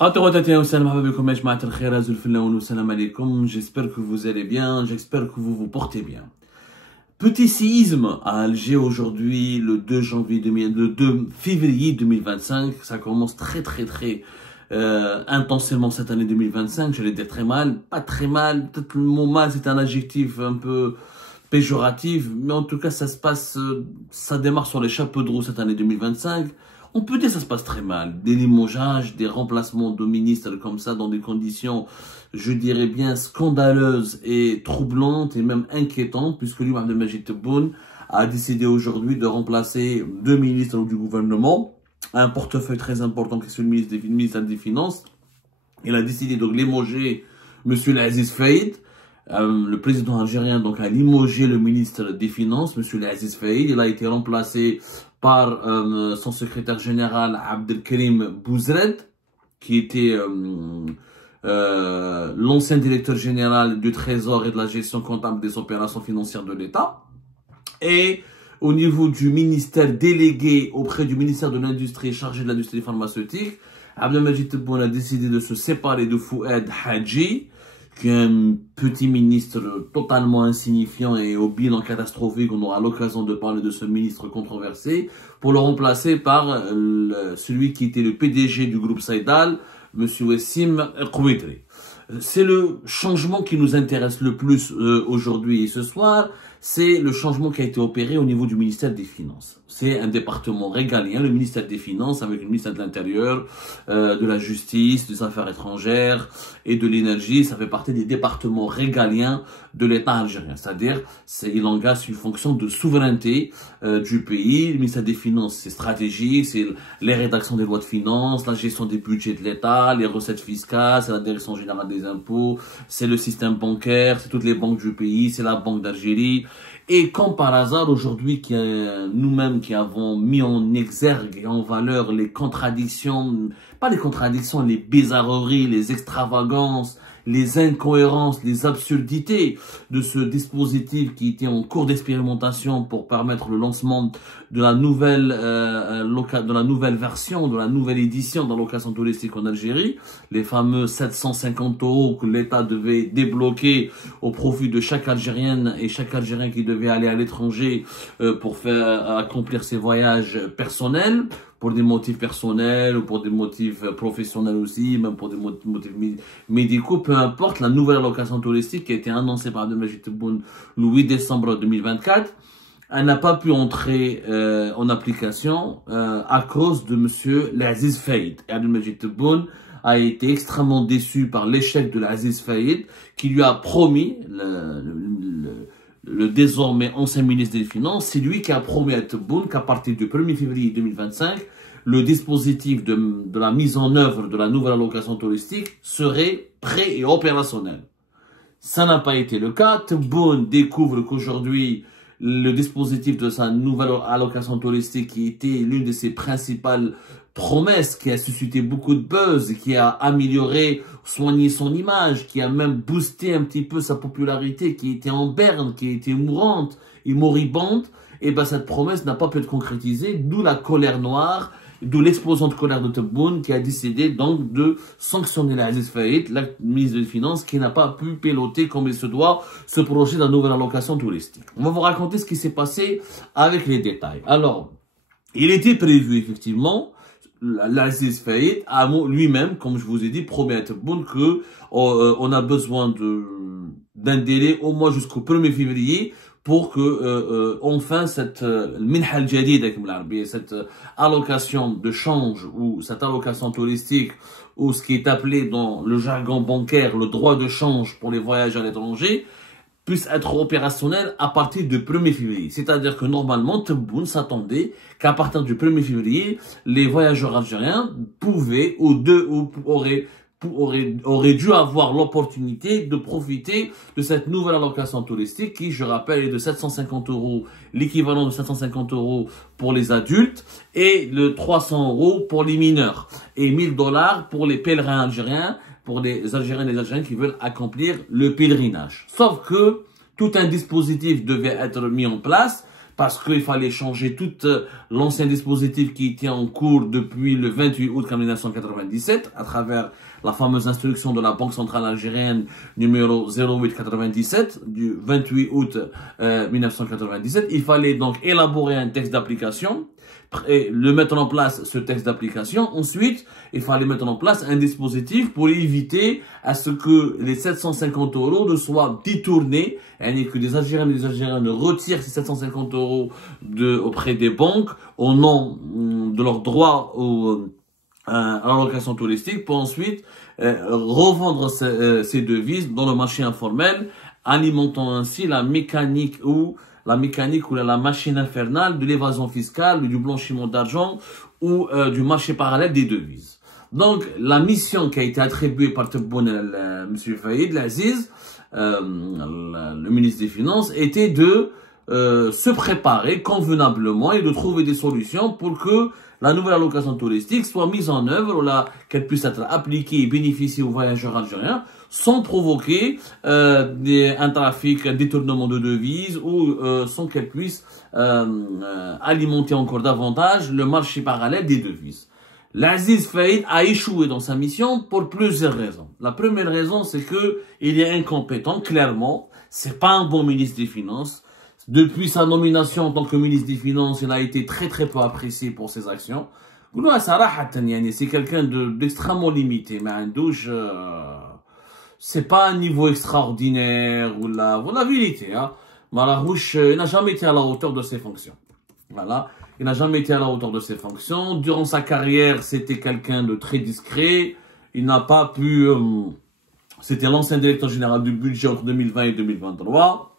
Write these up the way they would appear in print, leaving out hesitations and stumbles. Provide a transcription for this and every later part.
J'espère que vous allez bien, j'espère que vous vous portez bien. Petit séisme à Alger aujourd'hui, le 2 février 2025. Ça commence très intensément cette année 2025. J'allais dire très mal, pas très mal. Peut-être le mot mal, c'est un adjectif un peu péjoratif, mais en tout cas, ça démarre sur les chapeaux de roue cette année 2025. On peut dire que ça se passe très mal. Des limogeages, des remplacements de ministres comme ça dans des conditions, je dirais bien, scandaleuses et troublantes et même inquiétantes, puisque lui, Abdelmajid Tebboune, a décidé aujourd'hui de remplacer deux ministres du gouvernement, un portefeuille très important qui est celui du ministère des Finances. Il a décidé de limoger M. Aziz Faïd. Le président algérien donc a limogé le ministre des Finances, M. Aziz Faïd. Il a été remplacé par son secrétaire général Abdelkarim Bouzred, qui était l'ancien directeur général du Trésor et de la gestion comptable des opérations financières de l'État. Et au niveau du ministère délégué auprès du ministère de l'Industrie chargé de l'industrie pharmaceutique, Abdelmajid Tebboune a décidé de se séparer de Fouad Hadji, qui est un petit ministre totalement insignifiant et au bilan catastrophique. On aura l'occasion de parler de ce ministre controversé, pour le remplacer par celui qui était le PDG du groupe Saïdal, M. Wassim Kouitri. C'est le changement qui nous intéresse le plus aujourd'hui et ce soir. C'est le changement qui a été opéré au niveau du ministère des Finances. C'est un département régalien, le ministère des Finances, avec le ministère de l'Intérieur, de la Justice, des Affaires étrangères et de l'Énergie. Ça fait partie des départements régaliens de l'État algérien. C'est-à-dire, il engage une fonction de souveraineté du pays. Le ministère des Finances, c'est stratégique, c'est les rédactions des lois de finances, la gestion des budgets de l'État, les recettes fiscales, c'est la direction générale des impôts, c'est le système bancaire, c'est toutes les banques du pays, c'est la Banque d'Algérie. Et comme par hasard, aujourd'hui, nous-mêmes qui avons mis en exergue et en valeur les contradictions, pas les contradictions, les bizarreries, les extravagances, les incohérences, les absurdités de ce dispositif qui était en cours d'expérimentation pour permettre le lancement de la nouvelle version, de la nouvelle édition de l'allocation touristique en Algérie, les fameux 750 € que l'État devait débloquer au profit de chaque Algérienne et chaque Algérien qui devait aller à l'étranger pour accomplir ses voyages personnels, pour des motifs personnels ou pour des motifs professionnels aussi, même pour des motifs médicaux, peu importe. La nouvelle allocation touristique qui a été annoncée par Abdelmajid Tebboune le 8 décembre 2024, elle n'a pas pu entrer en application à cause de M. Aziz Faïd. Et Abdelmajid Tebboune a été extrêmement déçu par l'échec de Aziz Faïd, qui lui a promis, le désormais ancien ministre des Finances, c'est lui qui a promis à Tebboune qu'à partir du 1er février 2025, le dispositif de la mise en œuvre de la nouvelle allocation touristique serait prêt et opérationnel. Ça n'a pas été le cas. Tebboune découvre qu'aujourd'hui, le dispositif de sa nouvelle allocation touristique, qui était l'une de ses principales promesses, qui a suscité beaucoup de buzz, qui a amélioré, soigné son image, qui a même boosté un petit peu sa popularité, qui était en berne, qui était mourante et moribonde, et ben cette promesse n'a pas pu être concrétisée, d'où la colère noire, d'où l'explosion de colère de Tebboune, qui a décidé donc de sanctionner Aziz Faïd, le ministre des Finances, qui n'a pas pu piloter comme il se doit ce projet de la nouvelle allocation touristique. On va vous raconter ce qui s'est passé avec les détails. Alors, il était prévu effectivement, Aziz Faïd a lui-même, comme je vous ai dit, promis à Tebboune que on a besoin d'un délai au moins jusqu'au 1er février pour que enfin cette minha al-jadida, cette allocation de change ou cette allocation touristique, ou ce qui est appelé dans le jargon bancaire le droit de change pour les voyages à l'étranger, puisse être opérationnel à partir du 1er février. C'est-à-dire que normalement, Tebboune s'attendait qu'à partir du 1er février, les voyageurs algériens pouvaient aurait dû avoir l'opportunité de profiter de cette nouvelle allocation touristique qui, je rappelle, est de 750 €, l'équivalent de 750 € pour les adultes et de 300 € pour les mineurs et 1000 $ pour les pèlerins algériens, pour les Algériens et les Algériens qui veulent accomplir le pèlerinage. Sauf que tout un dispositif devait être mis en place parce qu'il fallait changer tout l'ancien dispositif qui était en cours depuis le 28 août 1997 à travers la fameuse instruction de la Banque centrale algérienne numéro 0897 du 28 août 1997. Il fallait donc élaborer un texte d'application et le mettre en place, ce texte d'application. Ensuite, il fallait mettre en place un dispositif pour éviter à ce que les 750 € ne soient détournés, et que des Algériens et des Algériens ne retirent ces 750 € auprès des banques au nom de leur droit à l'allocation touristique pour ensuite revendre ces devises dans le marché informel, alimentant ainsi la mécanique ou la machine infernale de l'évasion fiscale, du blanchiment d'argent ou du marché parallèle des devises. Donc, la mission qui a été attribuée par Tebboune M. Faïd Aziz, le ministre des Finances, était de se préparer convenablement et de trouver des solutions pour que la nouvelle allocation touristique soit mise en œuvre, qu'elle puisse être appliquée et bénéficier aux voyageurs algériens sans provoquer un trafic, un détournement de devises ou sans qu'elle puisse alimenter encore davantage le marché parallèle des devises. L'Aziz Faïd a échoué dans sa mission pour plusieurs raisons. La première raison, c'est que il est incompétent, clairement. C'est pas un bon ministre des Finances. Depuis sa nomination en tant que ministre des Finances, il a été très peu apprécié pour ses actions. C'est quelqu'un d'extrêmement limité, mais un douche, c'est pas un niveau extraordinaire ou la vérité, hein. Malarouche, il n'a jamais été à la hauteur de ses fonctions. Voilà. Il n'a jamais été à la hauteur de ses fonctions. Durant sa carrière, c'était quelqu'un de très discret. Il n'a pas pu, c'était l'ancien directeur général du budget entre 2020 et 2023.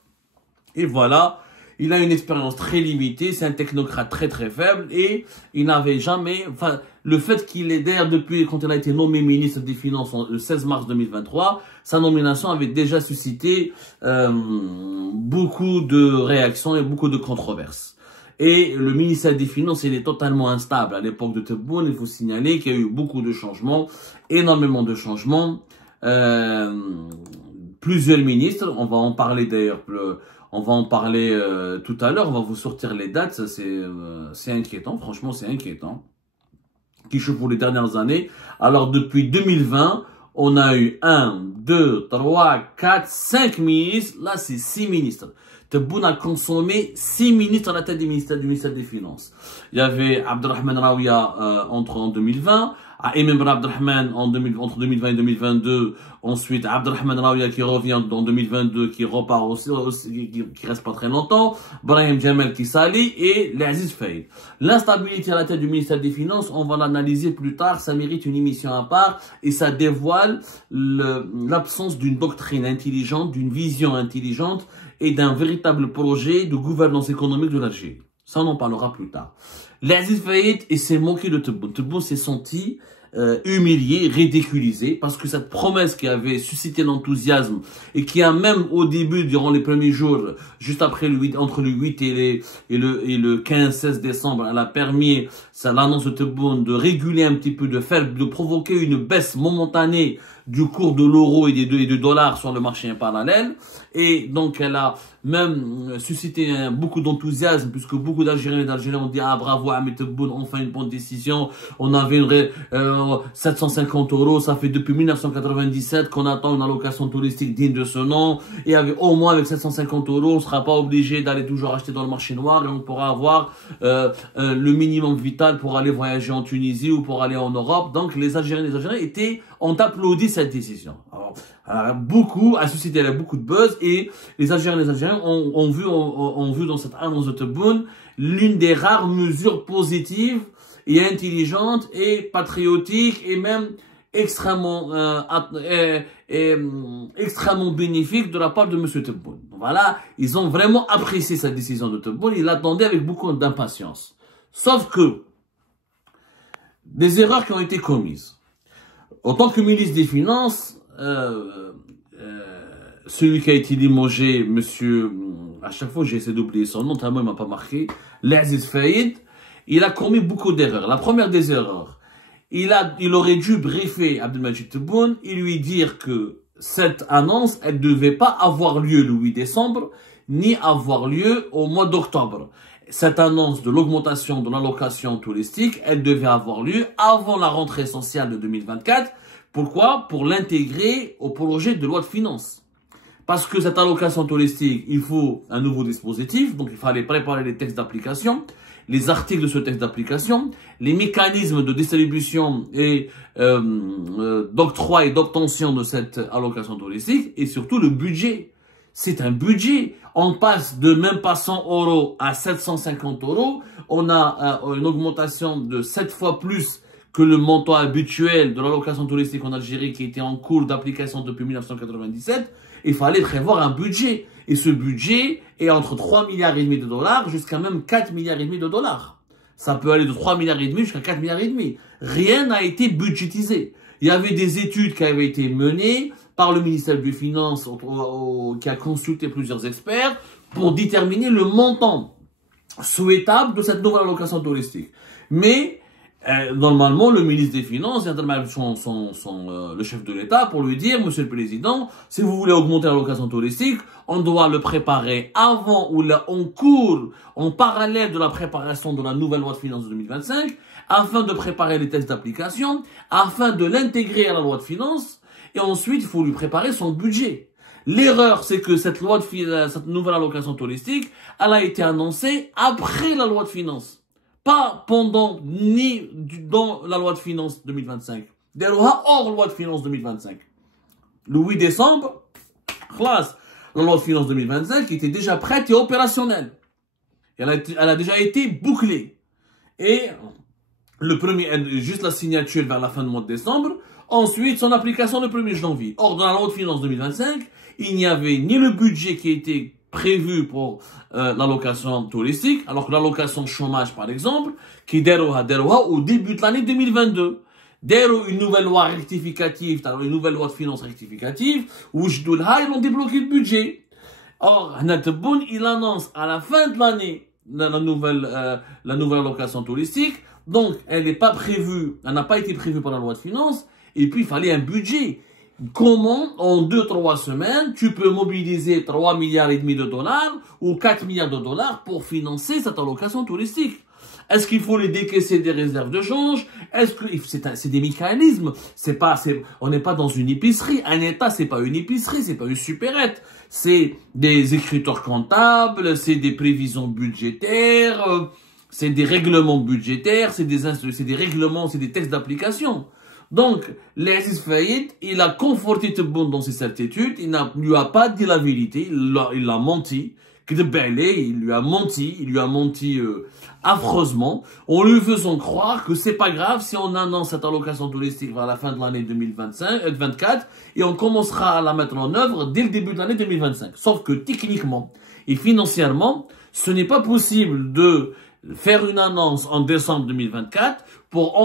Et voilà, il a une expérience très limitée, c'est un technocrate très faible et il n'avait jamais, enfin, le fait qu'il est d'ailleurs depuis quand il a été nommé ministre des Finances le 16 mars 2023, sa nomination avait déjà suscité beaucoup de réactions et beaucoup de controverses. Et le ministère des Finances, il est totalement instable. À l'époque de Tebboune, il faut signaler qu'il y a eu beaucoup de changements, énormément de changements. Plusieurs ministres, on va en parler d'ailleurs, on va en parler tout à l'heure, on va vous sortir les dates, c'est inquiétant, franchement c'est inquiétant. Qui joue pour les dernières années. Alors depuis 2020, on a eu 1, 2, 3, 4, 5 ministres, là c'est 6 ministres. Tebboune a consommé 6 ministres à la tête du ministère des Finances. Il y avait Abdelrahman Raouia en 2020, Ayman Ben Abdelrahman entre 2020 et 2022, ensuite Abdelrahman Raouia qui revient en 2022, qui repart aussi qui reste pas très longtemps, Brahim Djamel qui s'allie et l'Aziz Faïd. L'instabilité à la tête du ministère des Finances, on va l'analyser plus tard, ça mérite une émission à part et ça dévoile l'absence d'une doctrine intelligente, d'une vision intelligente et d'un véritable projet de gouvernance économique de l'Algérie. Ça, on en parlera plus tard. L'Aziz Faïd, il s'est moqué de Tebboune. Tebboune s'est senti humilié, ridiculisé, parce que cette promesse qui avait suscité l'enthousiasme et qui a même au début, durant les premiers jours, juste après entre le 8 et le 15-16 décembre, elle a permis, l'annonce de Tebboune, de réguler un petit peu, de provoquer une baisse momentanée du cours de l'euro et du dollar sur le marché parallèle. Et donc, elle a même suscité beaucoup d'enthousiasme puisque beaucoup d'Algériens et d'Algériens ont dit « Ah, bravo, Ahmed Tebboune, enfin une bonne décision. On avait 750 €, ça fait depuis 1997 qu'on attend une allocation touristique digne de ce nom. Et au moins avec 750 €, on ne sera pas obligé d'aller toujours acheter dans le marché noir et on pourra avoir le minimum vital pour aller voyager en Tunisie ou pour aller en Europe. » Donc, les Algériens et les Algériens ont applaudi cette décision. Alors, a suscité beaucoup de buzz et les Algériens et les Algériens ont vu dans cette annonce de Tebboune l'une des rares mesures positives et intelligentes et patriotiques et même extrêmement bénéfiques de la part de M. Tebboune. Voilà, ils ont vraiment apprécié cette décision de Tebboune, ils l'attendaient avec beaucoup d'impatience. Sauf que des erreurs qui ont été commises. En tant que ministre des Finances, celui qui a été limogé, monsieur, à chaque fois j'essaie d'oublier son nom, tellement il m'a pas marqué, l'Aziz Faïd, il a commis beaucoup d'erreurs. La première des erreurs, il aurait dû briefer Abdelmajid Tebboune et lui dire que cette annonce, elle ne devait pas avoir lieu le 8 décembre, ni avoir lieu au mois d'octobre. cette annonce de l'augmentation de l'allocation touristique, elle devait avoir lieu avant la rentrée sociale de 2024. Pourquoi? Pour l'intégrer au projet de loi de finances. Parce que cette allocation touristique, il faut un nouveau dispositif, donc il fallait préparer les textes d'application, les articles de ce texte d'application, les mécanismes de distribution et d'octroi et d'obtention de cette allocation touristique, et surtout le budget. C'est un budget. On passe de même pas 100 € à 750 €. On a une augmentation de 7 fois plus que le montant habituel de l'allocation touristique en Algérie qui était en cours d'application depuis 1997. Il fallait prévoir un budget. Et ce budget est entre 3,5 milliards de dollars jusqu'à même 4,5 milliards de dollars. Ça peut aller de 3,5 milliards jusqu'à 4,5 milliards. Rien n'a été budgétisé. Il y avait des études qui avaient été menées par le ministère des Finances qui a consulté plusieurs experts pour déterminer le montant souhaitable de cette nouvelle allocation touristique. Mais normalement, le ministre des Finances intermède le chef de l'État pour lui dire, Monsieur le Président, si vous voulez augmenter l'allocation touristique, on doit le préparer avant ou là en cours, en parallèle de la préparation de la nouvelle loi de finances de 2025, afin de préparer les tests d'application, afin de l'intégrer à la loi de finances, et ensuite il faut lui préparer son budget. L'erreur, c'est que cette nouvelle allocation touristique, elle a été annoncée après la loi de finances. Pas pendant, ni dans la loi de finances 2025. D'ailleurs, hors loi de finances 2025. Le 8 décembre, classe, la loi de finances 2025 était déjà prête et opérationnelle. Elle a déjà été bouclée. Et juste la signature vers la fin du mois de décembre. Ensuite, son application le 1er janvier. Or, dans la loi de finances 2025, il n'y avait ni le budget qui était prévu pour l'allocation touristique, alors que l'allocation chômage, par exemple, qui est au début de l'année 2022. Une nouvelle loi rectificative, une nouvelle loi de finances rectificative, où ils ont débloqué le budget. Or, Nateboun, il annonce à la fin de l'année la nouvelle allocation touristique, donc elle n'est pas prévue, elle n'a pas été prévue par la loi de finances, et puis il fallait un budget. Comment, en 2-3 semaines, tu peux mobiliser 3,5 milliards de dollars ou 4 milliards de dollars pour financer cette allocation touristique? Est-ce qu'il faut les décaisser des réserves de change? Est-ce que c'est des mécanismes? On n'est pas dans une épicerie. Un État, c'est pas une épicerie, c'est pas une supérette. C'est des écritures comptables, c'est des prévisions budgétaires, c'est des règlements budgétaires, c'est des règlements, c'est des textes d'application. Donc, l'Aziz Faïd, il a conforté Tebboune dans ses certitudes, il ne lui a pas dit la vérité, il a menti, il lui a menti affreusement, en lui faisant croire que c'est pas grave si on annonce cette allocation touristique vers la fin de l'année 2024 et on commencera à la mettre en œuvre dès le début de l'année 2025. Sauf que techniquement et financièrement, ce n'est pas possible de faire une annonce en décembre 2024 pour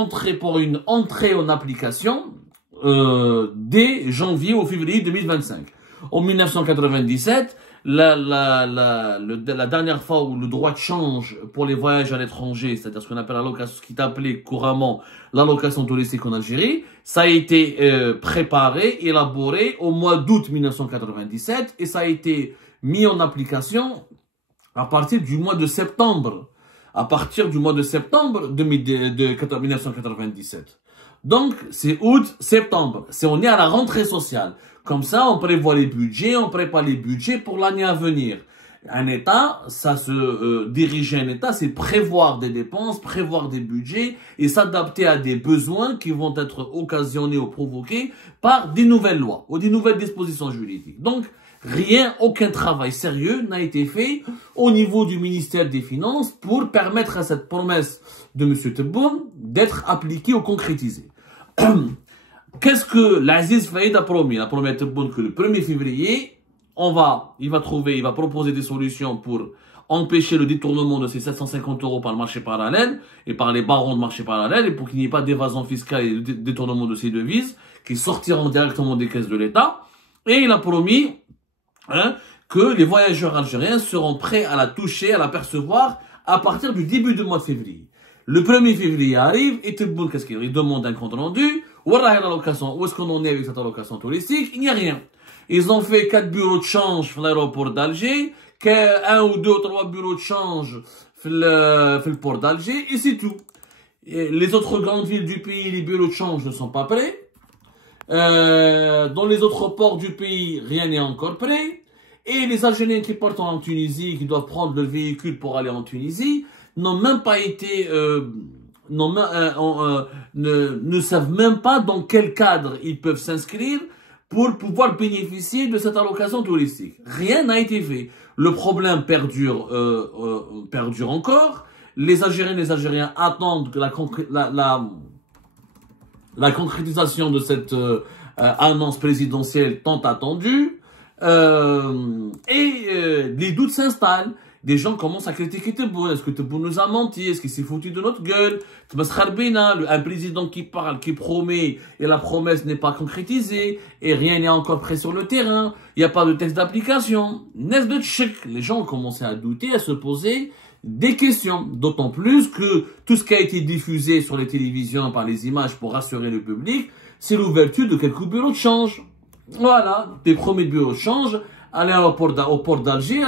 une entrée en application dès janvier ou février 2025. En 1997, la dernière fois où le droit de change pour les voyages à l'étranger, c'est-à-dire ce qu'on appelle l'allocation, ce qui est appelé couramment l'allocation touristique en Algérie, ça a été préparé, élaboré au mois d'août 1997 et ça a été mis en application à partir du mois de septembre. À partir du mois de septembre de 1997. Donc, c'est août-septembre. On est à la rentrée sociale. Comme ça, on prévoit les budgets, on prépare les budgets pour l'année à venir. Un État, diriger un État, c'est prévoir des dépenses, prévoir des budgets et s'adapter à des besoins qui vont être occasionnés ou provoqués par des nouvelles lois ou des nouvelles dispositions juridiques. Donc, aucun travail sérieux n'a été fait au niveau du ministère des Finances pour permettre à cette promesse de M. Tebboune d'être appliquée ou concrétisée. Qu'est-ce que l'Aziz Faïd a promis? Il a promis à Tebboune que le 1er février, il va proposer des solutions pour empêcher le détournement de ces 750 € par le marché parallèle et par les barons de marché parallèle et pour qu'il n'y ait pas d'évasion fiscale et de détournement de ces devises qui sortiront directement des caisses de l'État. Et il a promis que les voyageurs algériens seront prêts à la toucher, à la percevoir à partir du début du mois de février. Le 1er février arrive et Tebboune, qu'est-ce qu'il demande un compte rendu? Où est-ce qu'on en est avec cette allocation touristique? Il n'y a rien. Ils ont fait 4 bureaux de change dans l'aéroport d'Alger, 1 ou 2 ou 3 bureaux de change le port d'Alger, et c'est tout. Et les autres grandes villes du pays, les bureaux de change ne sont pas prêts. Dans les autres ports du pays, rien n'est encore prêt. Et les Algériens qui partent en Tunisie, qui doivent prendre le véhicule pour aller en Tunisie, n'ont même pas été, ne savent même pas dans quel cadre ils peuvent s'inscrire pour pouvoir bénéficier de cette allocation touristique. Rien n'a été fait. Le problème perdure encore. Les Algériens attendent que la concrétisation de cette annonce présidentielle tant attendue. Les doutes s'installent. Des gens commencent à critiquer Tebboune. Est-ce que Tebboune nous a menti? Est-ce qu'il s'est foutu de notre gueule? Un président qui parle, qui promet, et la promesse n'est pas concrétisée, et rien n'est encore prêt sur le terrain. Il n'y a pas de texte d'application. N'est-ce de tchèque? Les gens ont commencé à douter, à se poser des questions. D'autant plus que tout ce qui a été diffusé sur les télévisions par les images pour rassurer le public, c'est l'ouverture de quelques bureaux de change. Voilà, des premiers bureaux de change à l'aéroport d'Alger,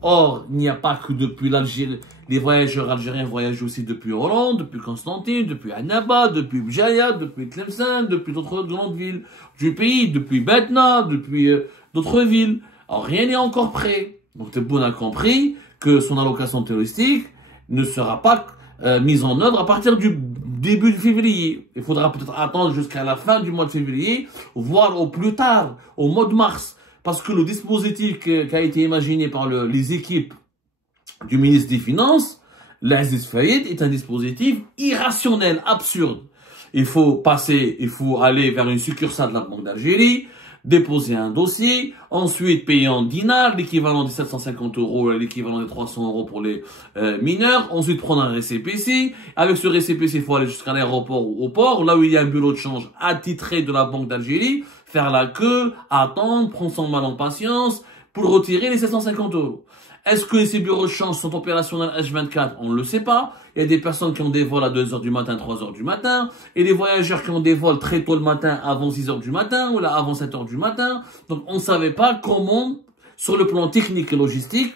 Or, il n'y a pas que depuis l'Algérie. Les voyageurs algériens voyagent aussi depuis Hollande, depuis Constantine, depuis Annaba, depuis Bjaya, depuis Tlemcen, depuis d'autres grandes villes du pays, depuis Betna, depuis d'autres villes. Alors, rien n'est encore prêt. Donc, Tebboune a compris que son allocation touristique ne sera pas mise en œuvre à partir du début de février. Il faudra peut-être attendre jusqu'à la fin du mois de février, voire au plus tard, au mois de mars. Parce que le dispositif qui a été imaginé par les équipes du ministre des Finances, l'Aziz Faïd, est un dispositif irrationnel, absurde. Il faut aller vers une succursale de la Banque d'Algérie, déposer un dossier, ensuite payer en dinars, l'équivalent de 750 €, l'équivalent de 300 € pour les mineurs, ensuite prendre un récépissé. Avec ce récépissé, il faut aller jusqu'à l'aéroport ou au port, là où il y a un bureau de change attitré de la Banque d'Algérie, faire la queue, attendre, prendre son mal en patience pour retirer les 750 €. Est-ce que ces bureaux de change sont opérationnels H24? On ne le sait pas. Il y a des personnes qui ont des vols à 2 h du matin, 3 h du matin. Et des voyageurs qui ont des vols très tôt le matin, avant 6 h du matin, ou là avant 7 h du matin. Donc on ne savait pas comment, sur le plan technique et logistique,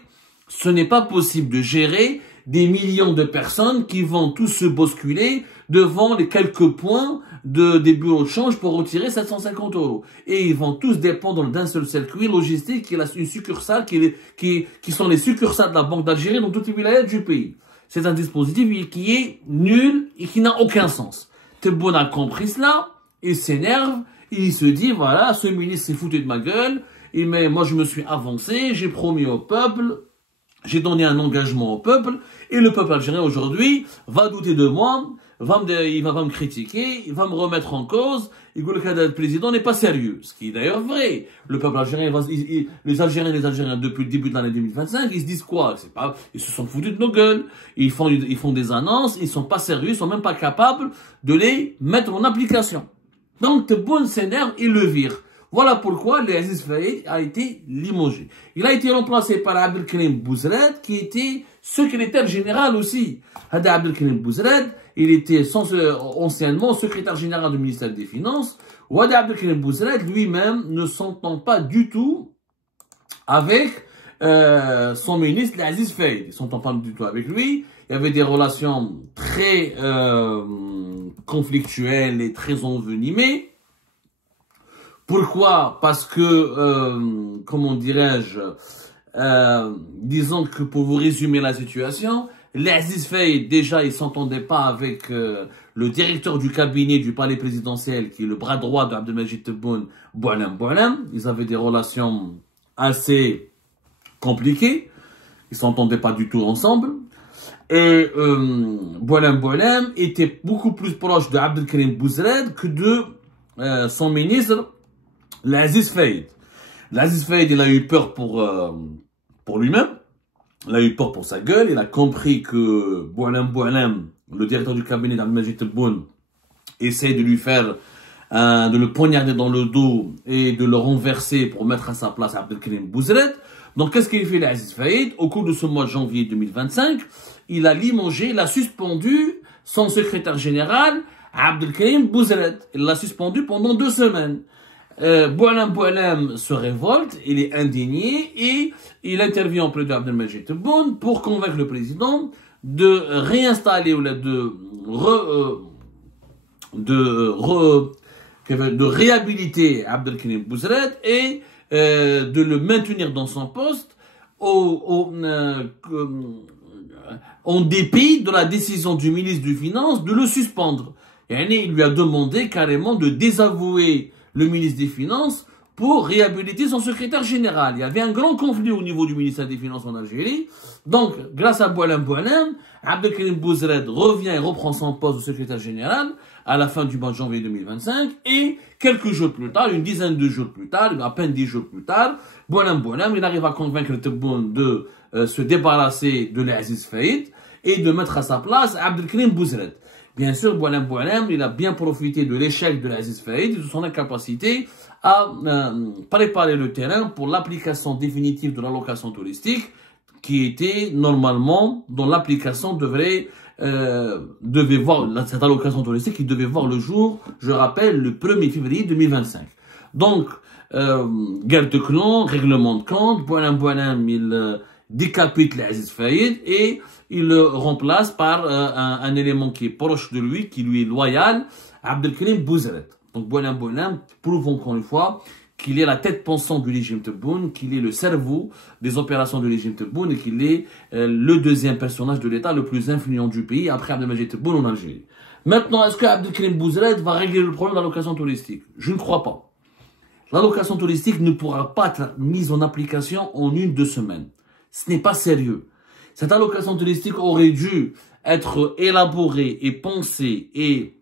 ce n'est pas possible de gérer des millions de personnes qui vont tous se bousculer devant les quelques points des bureaux de change pour retirer 750 €. Et ils vont tous dépendre d'un seul circuit logistique qui est une succursale qui sont les succursales de la Banque d'Algérie dans toutes les wilayas du pays. C'est un dispositif qui est nul et qui n'a aucun sens. Tebboune a compris cela, il s'énerve, il se dit voilà, ce ministre s'est foutu de ma gueule, mais moi je me suis avancé, j'ai promis au peuple, j'ai donné un engagement au peuple, et le peuple algérien aujourd'hui va douter de moi, il va me critiquer, il va me remettre en cause, et le président n'est pas sérieux. Ce qui est d'ailleurs vrai. Le peuple algérien, les Algériens, depuis le début de l'année 2025, ils se disent quoi? Ils se sont foutus de nos gueules. Ils font des annonces, ils sont pas sérieux, ils sont même pas capables de les mettre en application. Donc, Tebboune s'énerve, il le vire. Voilà pourquoi l'Aziz Faïd a été limogé. Il a été remplacé par Abdelkrim Bouzred, qui était secrétaire général aussi. Abdelkrim Bouzred, il était anciennement secrétaire général du ministère des Finances. Abdelkrim Bouzred lui-même ne s'entend pas du tout avec son ministre, l'Aziz Faïd. Il ne s'entend pas du tout avec lui. Il y avait des relations très conflictuelles et très envenimées. Pourquoi? Parce que, comment dirais-je, disons que pour vous résumer la situation, l'Aziz Faïd, déjà, il s'entendait pas avec le directeur du cabinet du palais présidentiel, qui est le bras droit d'Abdelmajid Tebboune, Boualem. Ils avaient des relations assez compliquées. Ils s'entendaient pas du tout ensemble. Et Boualem était beaucoup plus proche d'Abdelkrim Bouzred que de son ministre, l'Aziz Faïd. L'Aziz Faïd, il a eu peur pour lui-même. Il a eu peur pour sa gueule. Il a compris que Boualem, le directeur du cabinet d'Abdelmajid Tebboune, essaie de lui faire, de le poignarder dans le dos et de le renverser pour mettre à sa place Abdelkrim Bouzred. Donc, qu'est-ce qu'il fait, l'Aziz Faïd? Au cours de ce mois de janvier 2025, il a limogé, il a suspendu son secrétaire général, Abdelkrim Bouzred. Il l'a suspendu pendant 2 semaines. Boualem Boualem se révolte, il est indigné et il intervient auprès de Abdelmajid Tebboune pour convaincre le président de réinstaller ou de réhabiliter Abdelkrim Bouzred et de le maintenir dans son poste en dépit de la décision du ministre des Finances de le suspendre. Et il lui a demandé carrément de désavouer le ministre des Finances pour réhabiliter son secrétaire général. Il y avait un grand conflit au niveau du ministère des Finances en Algérie. Donc, grâce à Boualem Boualem, Abdelkrim Bouzred revient et reprend son poste de secrétaire général à la fin du mois de janvier 2025. Et quelques jours plus tard, une dizaine de jours plus tard, à peine 10 jours plus tard, Boualem Boualem, il arrive à convaincre Tebboune de se débarrasser de l'Aziz Faïd et de mettre à sa place Abdelkrim Bouzred. Bien sûr, Boualem Boualem, il a bien profité de l'échec de l'Aziz Faïd et de son incapacité à préparer le terrain pour l'application définitive de l'allocation touristique qui était normalement, dont l'application devait voir, cette allocation touristique qui devait voir le jour, je rappelle, le 1er février 2025. Donc, guerre de clan, règlement de compte, Boualem Boualem, il décapite l'Aziz Faïd et il le remplace par un élément qui est proche de lui, qui lui est loyal, Abdelkrim Bouzred. Donc Boualem Boualem prouve encore une fois qu'il est la tête pensante du régime Tebboune, qu'il est le cerveau des opérations du régime Tebboune et qu'il est le deuxième personnage de l'État le plus influent du pays après Abdelmajid Tebboune en Algérie. Maintenant, est-ce que Abdelkrim Bouzred va régler le problème de l'allocation touristique? Je ne crois pas. L'allocation touristique ne pourra pas être mise en application en 1-2 semaines. Ce n'est pas sérieux. Cette allocation touristique aurait dû être élaborée et pensée et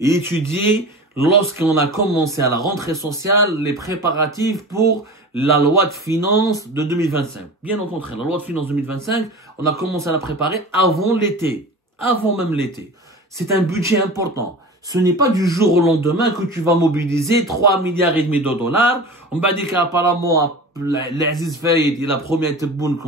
étudiée lorsqu'on a commencé à la rentrée sociale les préparatifs pour la loi de finances de 2025. Bien au contraire, la loi de finances 2025, on a commencé à la préparer avant l'été, avant même l'été. C'est un budget important. Ce n'est pas du jour au lendemain que tu vas mobiliser 3,5 milliards de dollars. On m'a dit qu'apparemment, l'Aziz Faïd, il a promis à Tebboune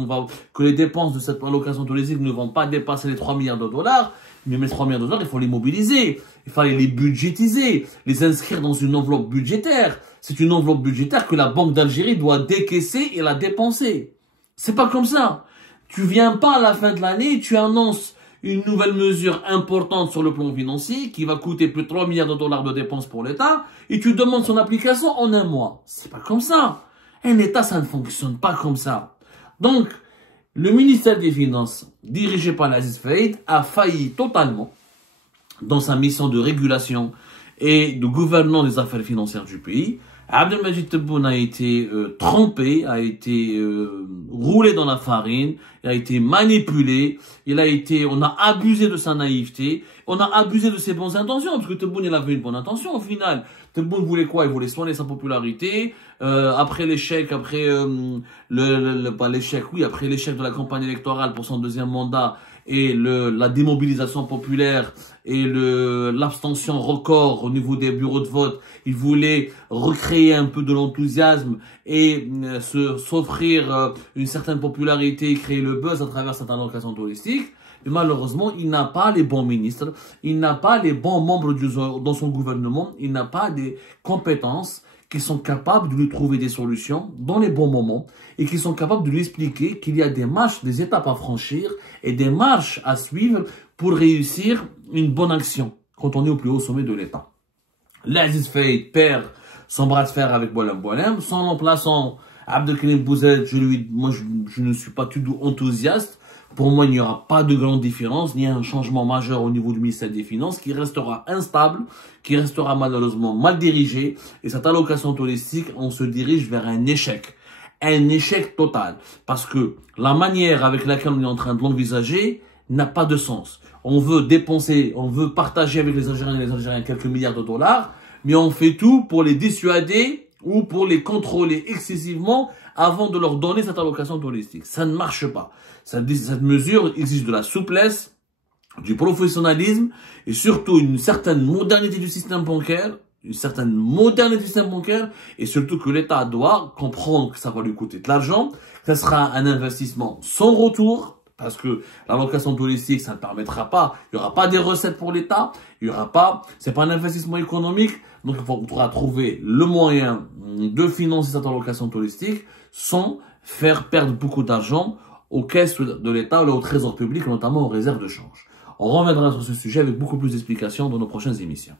que les dépenses de cette allocation touristique ne vont pas dépasser les 3 milliards de dollars. Mais les 3 milliards de dollars, il faut les mobiliser. Il fallait les budgétiser, les inscrire dans une enveloppe budgétaire. C'est une enveloppe budgétaire que la Banque d'Algérie doit décaisser et la dépenser. C'est pas comme ça. Tu viens pas à la fin de l'année, tu annonces une nouvelle mesure importante sur le plan financier qui va coûter plus de 3 milliards de dollars de dépenses pour l'État et tu demandes son application en 1 mois. C'est pas comme ça. Un État, ça ne fonctionne pas comme ça. Donc, le ministère des Finances, dirigé par l'Aziz Faïd, a failli totalement dans sa mission de régulation et de gouvernance des affaires financières du pays. Abdelmajid Tebboune a été trompé, a été roulé dans la farine, il a été manipulé, on a abusé de sa naïveté, on a abusé de ses bonnes intentions, parce que Tebboune il avait une bonne intention au final. Tebboune voulait quoi? Il voulait soigner sa popularité. Après l'échec, après après l'échec de la campagne électorale pour son deuxième mandat et la démobilisation populaire et l'abstention record au niveau des bureaux de vote, il voulait recréer un peu de l'enthousiasme et s'offrir une certaine popularité, créer le buzz à travers cette allocation touristique. Mais malheureusement, il n'a pas les bons ministres, il n'a pas les bons membres dans son gouvernement, il n'a pas des compétences qui sont capables de lui trouver des solutions dans les bons moments et qui sont capables de lui expliquer qu'il y a des marches, des étapes à franchir et des marches à suivre pour réussir une bonne action quand on est au plus haut sommet de l'État. L'Aziz Faïd perd son bras de fer avec Boualem Boualem, son remplaçant Abdelkrim Bouzred, je ne suis pas du tout enthousiaste. Pour moi, il n'y aura pas de grande différence, ni un changement majeur au niveau du ministère des Finances qui restera instable, qui restera malheureusement mal dirigé. Et cette allocation touristique, on se dirige vers un échec total. Parce que la manière avec laquelle on est en train de l'envisager n'a pas de sens. On veut dépenser, on veut partager avec les Algériens et les Algériens quelques milliards de dollars, mais on fait tout pour les dissuader ou pour les contrôler excessivement avant de leur donner cette allocation touristique. Ça ne marche pas. Cette mesure exige de la souplesse, du professionnalisme et surtout une certaine modernité du système bancaire, et surtout que l'État doit comprendre que ça va lui coûter de l'argent, que ce sera un investissement sans retour Parce que l'allocation touristique, ça ne permettra pas, il n'y aura pas des recettes pour l'État, il y aura pas, c'est pas un investissement économique, donc il faudra trouver le moyen de financer cette allocation touristique sans faire perdre beaucoup d'argent aux caisses de l'État ou au trésor public, notamment aux réserves de change. On reviendra sur ce sujet avec beaucoup plus d'explications dans nos prochaines émissions.